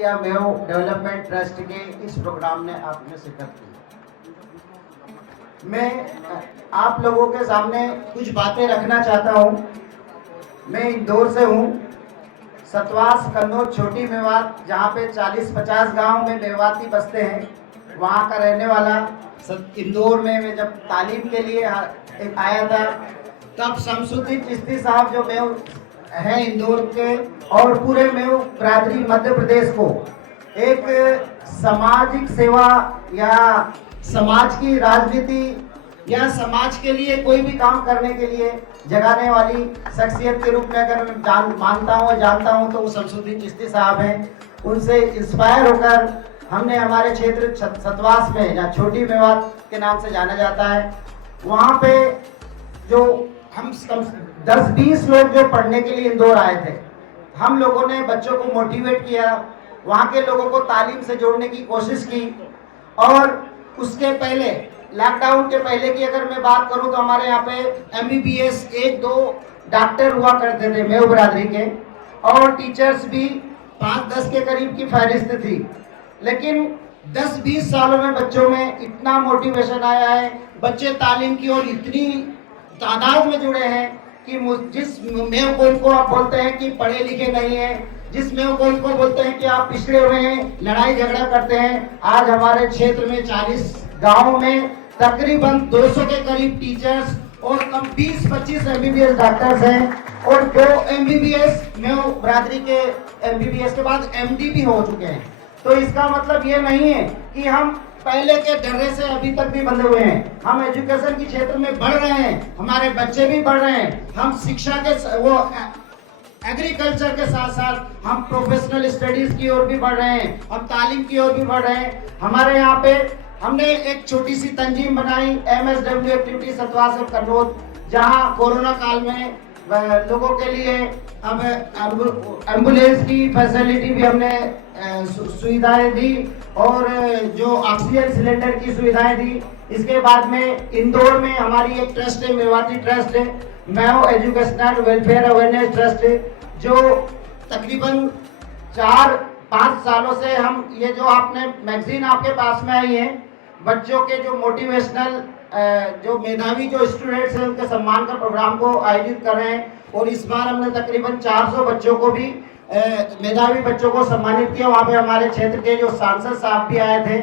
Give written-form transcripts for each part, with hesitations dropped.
India Mayo development trust के इस programme ने आपने शिरकत की। मैं आप लोगों के सामने कुछ बातें रखना चाहता हूँ। मैं इंदौर से हूँ, सतवास, कन्नौज, छोटी मेवात, जहाँ पे 40-50 गांव में मेवाती बसते हैं, वहाँ का रहने वाला। इंदौर में मैं जब तालीम के लिए आया था, तब शमसुद्दीन चिश्ती साहब जो मेव हैं इंदौर के और पूरे मेव बिरादरी मध्य प्रदेश को एक सामाजिक सेवा या समाज की राजनीति या समाज के लिए कोई भी काम करने के लिए जगाने वाली शख्सियत के रूप में अगर मानता हूँ, जानता हूँ, तो वो शमसुद्दीन चिश्ती साहब हैं। उनसे इंस्पायर होकर हमने हमारे क्षेत्र सतवास में, या छोटी मेवात के नाम से जाना जाता है, वहाँ पे जो हम 10-20 लोग जो पढ़ने के लिए इंदौर आए थे, हम लोगों ने बच्चों को मोटिवेट किया, वहाँ के लोगों को तालीम से जोड़ने की कोशिश की। और उसके पहले, लॉकडाउन के पहले की अगर मैं बात करूं, तो हमारे यहाँ पे MBBS 1-2 डॉक्टर हुआ करते थे मेव बिरादरी के, और टीचर्स भी 5-10 के करीब की फहरिस्त थी। लेकिन 10-20 सालों में बच्चों में इतना मोटिवेशन आया है, बच्चे तालीम की ओर इतनी तादाद में जुड़े हैं कि जिस मेव को आप बोलते हैं कि पढ़े लिखे नहीं है, जिस मेव को बोलते हैं कि आप पिछड़े हुए हैं, लड़ाई झगड़ा करते हैं, आज हमारे क्षेत्र में 40 गाँव में तकरीबन 200 के करीब टीचर्स और कम 20-25 MBBS डॉक्टर्स हैं, और जो MBBS मेव बिरादरी के MBBS के बाद MD भी हो चुके हैं। तो इसका मतलब ये नहीं है कि हम पहले के डरे से अभी तक भी बंधे हुए हैं। हम एजुकेशन के क्षेत्र में बढ़ रहे हैं, हमारे बच्चे भी बढ़ रहे हैं। हम शिक्षा के एग्रीकल्चर के साथ साथ हम प्रोफेशनल स्टडीज की ओर भी बढ़ रहे हैं, हम तालीम की ओर भी बढ़ रहे हैं। हमारे यहाँ पे हमने एक छोटी सी तंजीम बनाई, MSW एक्टिविटी सतवास और कन्नौज, जहाँ कोरोना काल में लोगों के लिए अब एम्बुलेंस की फैसिलिटी भी हमने सुविधाएं दी, और जो ऑक्सीजन सिलेंडर की सुविधाएं दी। इसके बाद में इंदौर में हमारी एक ट्रस्ट है, मेवाती ट्रस्ट है, मेव एजुकेशनल वेलफेयर अवेयरनेस ट्रस्ट, जो तकरीबन 4-5 सालों से हम ये जो आपने मैगजीन आपके पास में आई है, बच्चों के जो मोटिवेशनल जो मेधावी जो स्टूडेंट्स हैं उनके सम्मान का प्रोग्राम को आयोजित कर रहे हैं। और इस बार हमने तकरीबन 400 बच्चों को भी मेधावी बच्चों को सम्मानित किया। वहाँ पे हमारे क्षेत्र के जो सांसद साहब भी आए थे।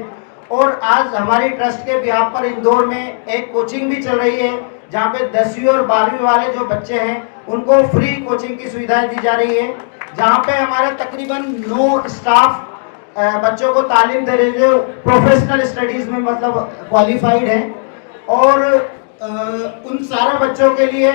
और आज हमारी ट्रस्ट के बिहाफ पर इंदौर में एक कोचिंग भी चल रही है, जहाँ पे 10वीं और 12वीं वाले जो बच्चे हैं उनको फ्री कोचिंग की सुविधाएं दी जा रही है, जहाँ पे हमारे तकरीबन 9 स्टाफ बच्चों को तालीम दे रहे हैं, जो प्रोफेशनल स्टडीज में मतलब क्वालिफाइड हैं। और उन सारे बच्चों के लिए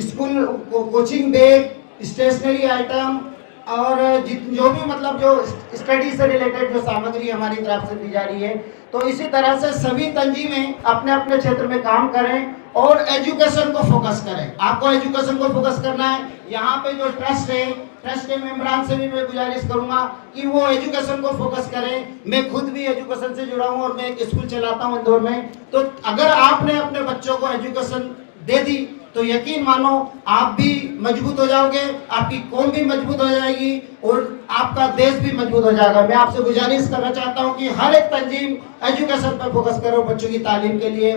school coaching bag, stationery item और जो भी मतलब जो स्टडी से रिलेटेड जो सामग्री हमारी तरफ से दी जा रही है। तो इसी तरह से सभी तंजीमें अपने अपने क्षेत्र में काम करें और एजुकेशन को फोकस करें। आपको एजुकेशन को फोकस करना है। यहाँ पे जो ट्रस्ट है, ट्रस्ट के मेंबरान से भी मैं गुजारिश करूंगा कि वो एजुकेशन को फोकस करें। मैं खुद भी एजुकेशन से जुड़ा हूँ और मैं एक स्कूल चलाता हूँ इंदौर में। तो अगर आपने अपने बच्चों को एजुकेशन दे दी, तो यकीन मानो आप भी मजबूत हो जाओगे, आपकी कौम भी मजबूत हो जाएगी और आपका देश भी मजबूत हो जाएगा। मैं आपसे गुजारिश करना चाहता हूं कि हर एक तंजीम एजुकेशन पर फोकस करो, बच्चों की तालीम के लिए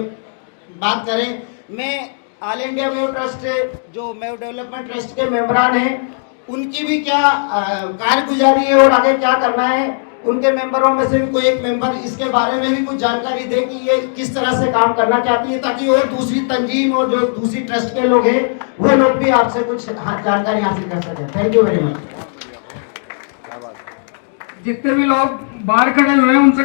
बात करें। मैं ऑल इंडिया मेव ट्रस्ट, जो मेव डेवलपमेंट ट्रस्ट के मेंबरान हैं, उनकी भी क्या कारगुजारी है और आगे क्या करना है, उनके मेंबरों में से भी कोई एक मेंबर इसके बारे में भी कुछ जानकारी दे कि ये किस तरह से काम करना चाहती है, ताकि और दूसरी तंजीम और जो दूसरी ट्रस्ट के लोग हैं वो लोग भी आपसे कुछ जानकारी हासिल कर सकें। Thank you very much. जितने भी लोग बाहर खड़े हुए हैं उनसे